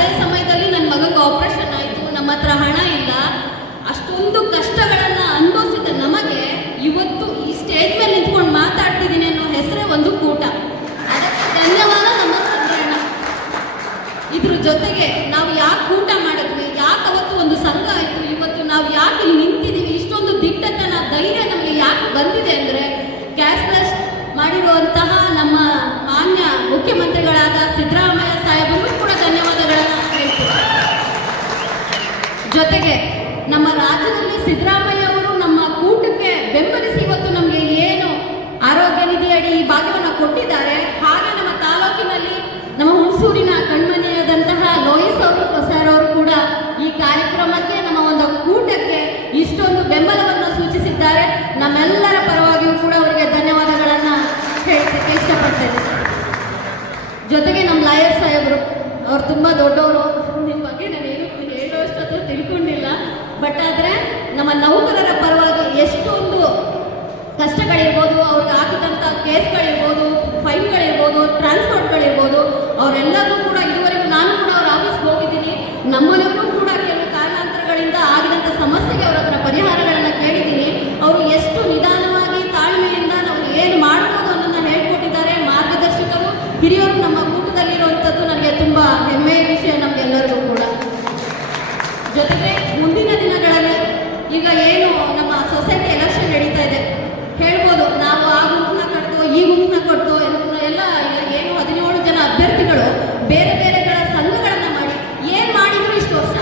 ಅದೇ ಸಮಯದಲ್ಲಿ ನನ್ನ ಮಗಗೆ ಆಪರೇಷನ್ ಆಯಿತು, ನಮ್ಮ ಹತ್ರ ಹಣ ಇಲ್ಲ. ಅಷ್ಟೊಂದು ಕಷ್ಟಗಳನ್ನು ಅನುಭವಿಸಿದ ನಮಗೆ ಇವತ್ತು ಈ ಸ್ಟೇಜ್ ಮೇಲೆ ನಿಂತ್ಕೊಂಡು ಮಾತಾಡ್ತಿದ್ದೀನಿ ಅನ್ನೋ ಹೆಸರೇ ಒಂದು ಕೂಟ. ಅದಕ್ಕೆ ಧನ್ಯವಾದ ನಮ್ಮ ಸಂಗ್ರಹಣ ಇದ್ರ ಜೊತೆಗೆ ನಾವು ಯಾಕೆ ಕೂಟ ಮಾಡಿದ್ವಿ, ಯಾಕೆ ಅವತ್ತು ಒಂದು ಸಂಘ ಆಯಿತು, ಇವತ್ತು ನಾವು ಯಾಕೆ ಇಲ್ಲಿ ನಿಂತಿದ್ದೀವಿ ಇಷ್ಟೊಂದು ದಿಟ್ಟತನ, ಧೈರ್ಯ ನಮಗೆ ಯಾಕೆ ಬಂದಿದೆ ಅಂದರೆ ಕ್ಯಾಶ್ಲೆಸ್ ಮಾಡಿರುವಂತಹ ನಮ್ಮ ಮಾನ್ಯ ಮುಖ್ಯಮಂತ್ರಿಗಳಾದ ಸಿದ್ದರಾಮಯ್ಯ ಸಾಹೇಬರಿಗೂ ಕೂಡ ಧನ್ಯವಾದಗಳನ್ನು ಹೇಳ್ತೀನಿ ಜೊತೆಗೆ ನಮ್ಮ ರಾಜ್ಯದಲ್ಲಿ ಸಿದ್ದರಾಮಯ್ಯ ಅವರು ನಮ್ಮ ಕೂಟಕ್ಕೆ ಬೆಂಬಲಿಸಿ ಇವತ್ತು ನಮಗೆ ಏನು ಆರೋಗ್ಯ ನಿಧಿಯಡಿ ಈ ಭಾಗ್ಯವನ್ನು ಕೊಟ್ಟಿದ್ದಾರೆ, ಹಾಗೆ ನಮ್ಮ ತಾಲೂಕಿನಲ್ಲಿ ನಮ್ಮ ಹುಣಸೂರಿನ ಕಣ್ಮನೆಯಾದಂತಹ ಲೋಯಿಸ್ ಅವರು ಪ್ರಸಾರ್ ಅವರು ಕೂಡ ಈ ಕಾರ್ಯಕ್ರಮಕ್ಕೆ, ನಮ್ಮ ಒಂದು ಕೂಟಕ್ಕೆ ಇಷ್ಟೊಂದು ಬೆಂಬಲವನ್ನು ಸೂಚಿಸಿದ್ದಾರೆ. ನಮ್ಮೆಲ್ಲರ ಪರವಾಗಿಯೂ ಕೂಡ ಅವರಿಗೆ ಧನ್ಯವಾದಗಳನ್ನು ಹೇಳಕ್ಕೆ ಇಷ್ಟಪಡ್ತೇನೆ. ಜೊತೆಗೆ ನಮ್ಮ ಲಾಯರ್ ಸಾಹೇಬರು, ಅವ್ರು ತುಂಬ ದೊಡ್ಡವರು. ನಿಮ್ಮ ಬಗ್ಗೆ ನಾನು ಬಟ್ ಆದರೆ ನಮ್ಮ ನೌಕರರ ಪರವಾಗಿ ಎಷ್ಟೊಂದು ಕಷ್ಟಗಳಿರ್ಬೋದು, ಅವ್ರಿಗೆ ಆಗಿದ್ದಂಥ ಕೇಸ್ಗಳಿರ್ಬೋದು ಫೈನ್ಗಳಿರ್ಬೋದು ಟ್ರಾನ್ಸ್ಪೋರ್ಟ್ಗಳಿರ್ಬೋದು ಅವರೆಲ್ಲರೂ ಕೂಡ ಇದುವರೆಗೂ ನಾನು ಕೂಡ ಅವ್ರ ಆಫೀಸ್ಗೆ ಹೋಗಿದ್ದೀನಿ. ನಮ್ಮನೆಯವರು ಬೇರೆ ಬೇರೆಗಳ ಸಂಘಗಳನ್ನು ಮಾಡಿ. ಏನು ಮಾಡಿದ್ರು ಇಷ್ಟು ವರ್ಷ?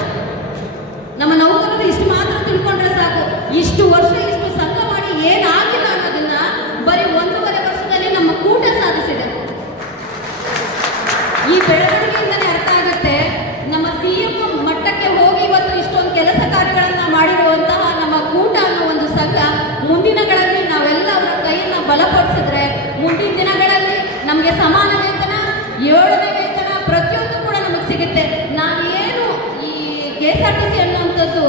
ನಮ್ಮ ನೌಕರರು ಇಷ್ಟು ಮಾತ್ರ ತಿಳ್ಕೊಂಡ್ರೆ ಸಾಕು. ಇಷ್ಟು ವರ್ಷ ಇಷ್ಟು ಸಂಘ ಮಾಡಿ ಏನಾಗಿಲ್ಲ ಅನ್ನೋದನ್ನ ಬರೀ ಒಂದೂವರೆ ವರ್ಷದಲ್ಲಿ ನಮ್ಮ ಕೂಟ ಸಾಧಿಸಿದೆ. ಈ ಬೆಳವಣಿಗೆಯಿಂದಲೇ ಅರ್ಥ ಆಗುತ್ತೆ, ನಮ್ಮ ಸಿ ಎಂ ಮಟ್ಟಕ್ಕೆ ಹೋಗಿ ಇವತ್ತು ಇಷ್ಟೊಂದು ಕೆಲಸ ಕಾರ್ಯಗಳನ್ನ ಮಾಡಿರುವಂತಹ ನಮ್ಮ ಕೂಟ ಅನ್ನೋ ಒಂದು ಸಂಘ, ಮುಂದಿನಗಳಲ್ಲಿ ನಾವೆಲ್ಲ ಅವರ ಕೈಯನ್ನು ಬಲಪಡಿಸಿದ್ರೆ, ಮುಂದಿನ ದಿನಗಳಲ್ಲಿ ನಮಗೆ ಸಮಾನ ಎಸ್ ಆರ್ ಟಿ ಸಿ ಅನ್ನುವಂಥದ್ದು,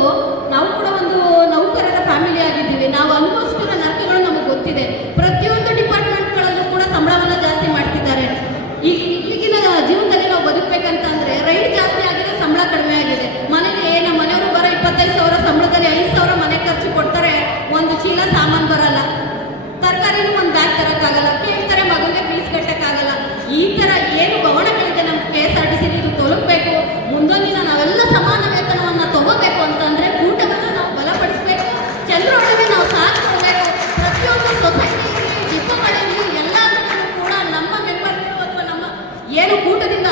ನಾವು ಕೂಡ ಒಂದು ನೌಕರರ ಫ್ಯಾಮಿಲಿ ಆಗಿದ್ದೀವಿ. ನಾವು ಅನುಭವಿಸ್ತಿರೋ ನರಕಗಳು ನಮಗೆ ಗೊತ್ತಿದೆ. ಪ್ರತಿಯೊಂದು ಡಿಪಾರ್ಟ್ಮೆಂಟ್ಗಳಲ್ಲೂ ಕೂಡ ಸಂಬಳವನ್ನು ಜಾಸ್ತಿ ಮಾಡ್ತಿದ್ದಾರೆ. ಈಗ ಈಗಿನ ಜೀವನದಲ್ಲಿ ನಾವು ಬದುಕಬೇಕಂತಂದ್ರೆ, ರೈಟ್ ಜಾಸ್ತಿ ಆಗಿದೆ ಸಂಬಳ ಕಡಿಮೆ ಆಗಿದೆ. ಮನೆಗೆ ನಮ್ಮ ಮನೆಯವರು ಬರೋ ಇಪ್ಪತ್ತೈದು ಸಾವಿರ ಏನು ಕೂಟದಿಂದ